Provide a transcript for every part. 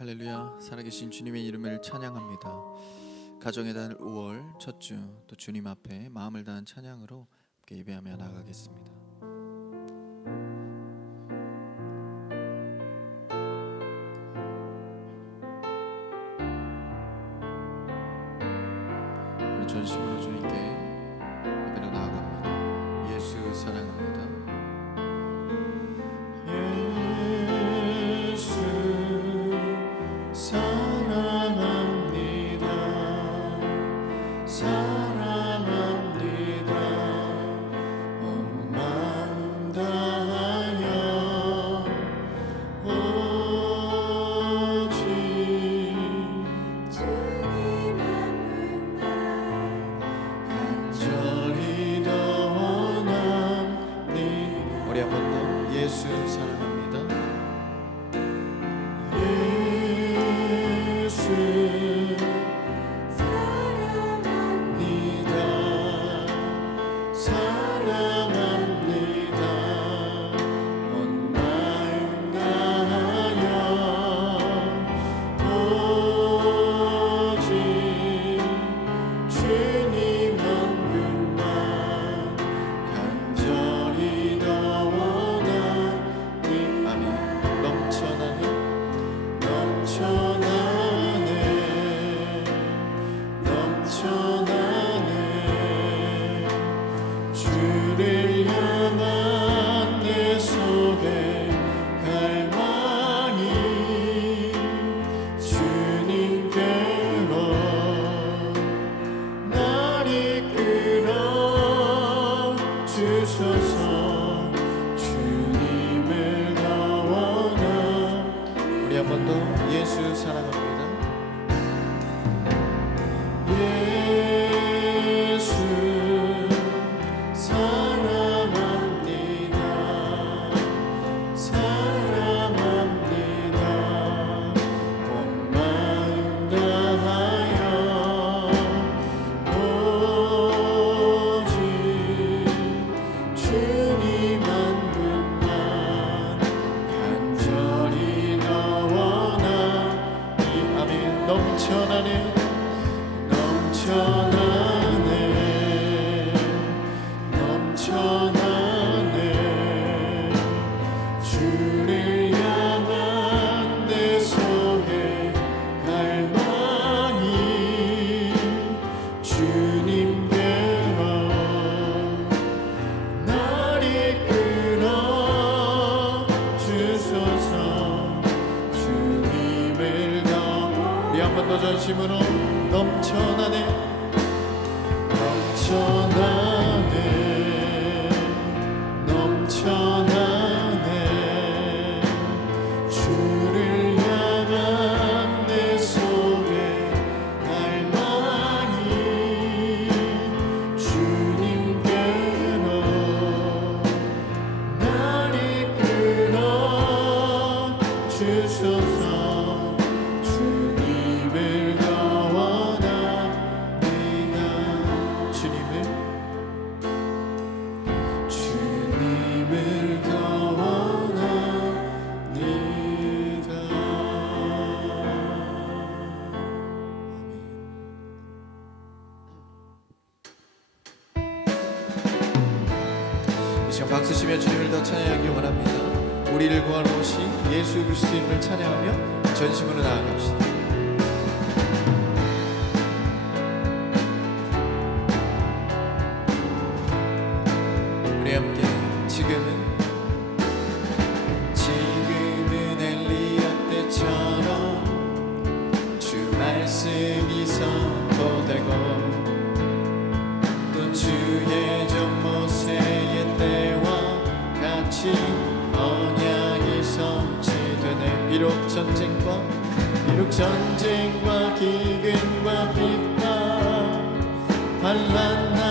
할렐루야. 살아계신 주님의 이름을 찬양합니다. 가정에 단 5월 첫 주 또 주님 앞에 마음을 다한 찬양으로 함께 예배하며 나가겠습니다. 한번 더 예수 사랑합니다. 천하 예수 그리스도 이름을 찬양하며 전심으로 나아갑시다. 우리 함께 지금은 지금은 엘리야 때처럼 주 말씀이 선포되고 또 주의 비록 전쟁과 비록 전쟁과 기근과 빛과 반란 나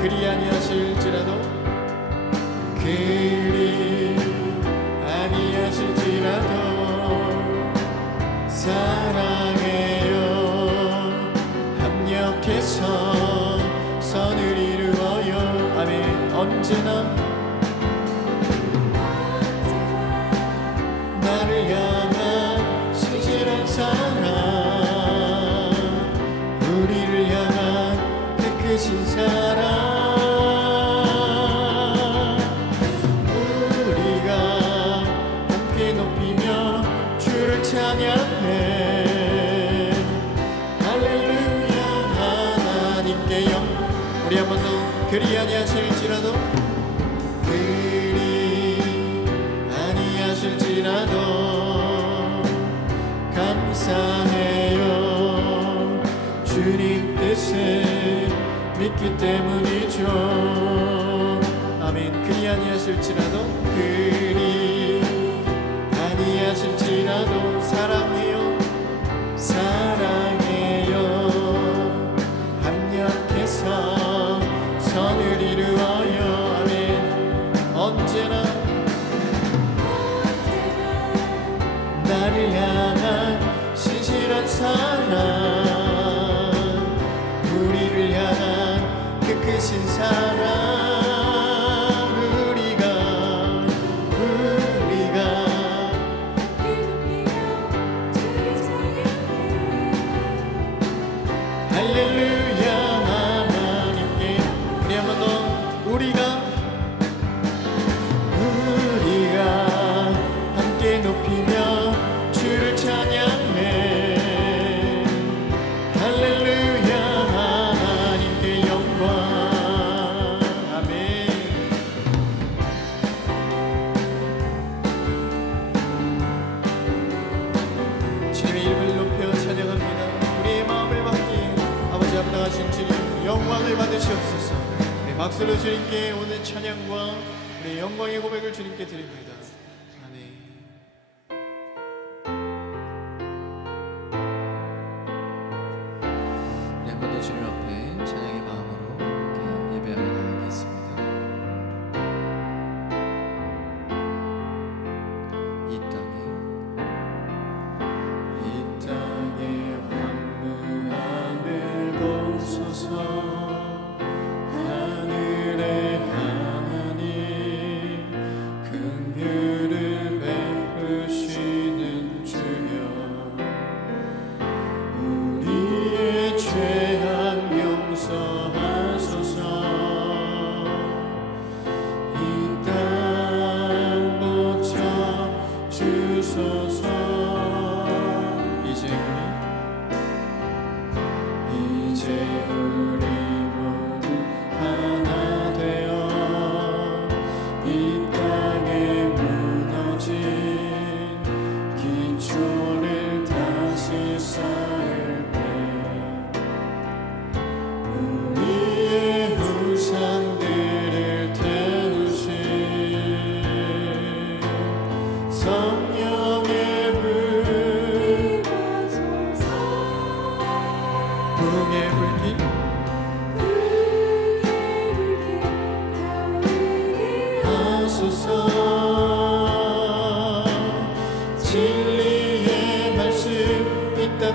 그리 아니하실지라도 그리 아니하실지라도 사랑해요. 합력해서 선을 이루어요. 아멘. 언제나 나를 향 할렐루야 하나님께 영 우리 한 번 더 그리 아니하실지라도 그리 아니하실지라도 감사해요. 주님 뜻을 믿기 때문이죠. 아멘. 그리 아니하실지라도 그리 하실지라도 사랑해요. 사랑해요. 합력해서 선을 이루어요. 아멘. 언제나 나를 향한 신실한 사랑 우리를 향한 그 크신 사랑 영광을 받으시옵소서. 우리 박수로 주님께 오늘 찬양과 우리 영광의 고백을 주님께 드립니다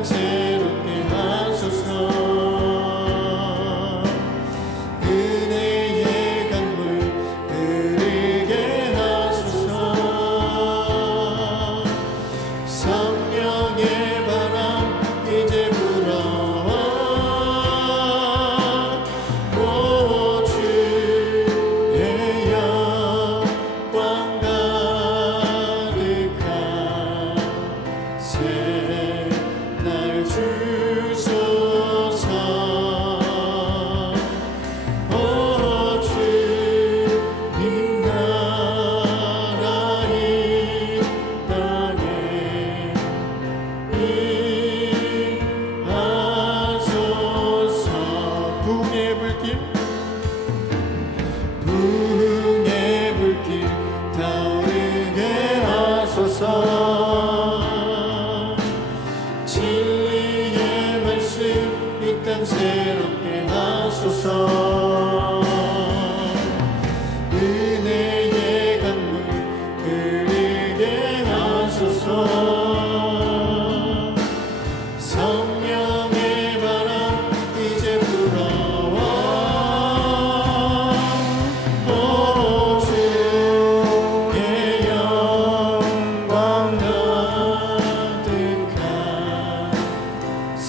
to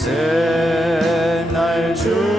새날 주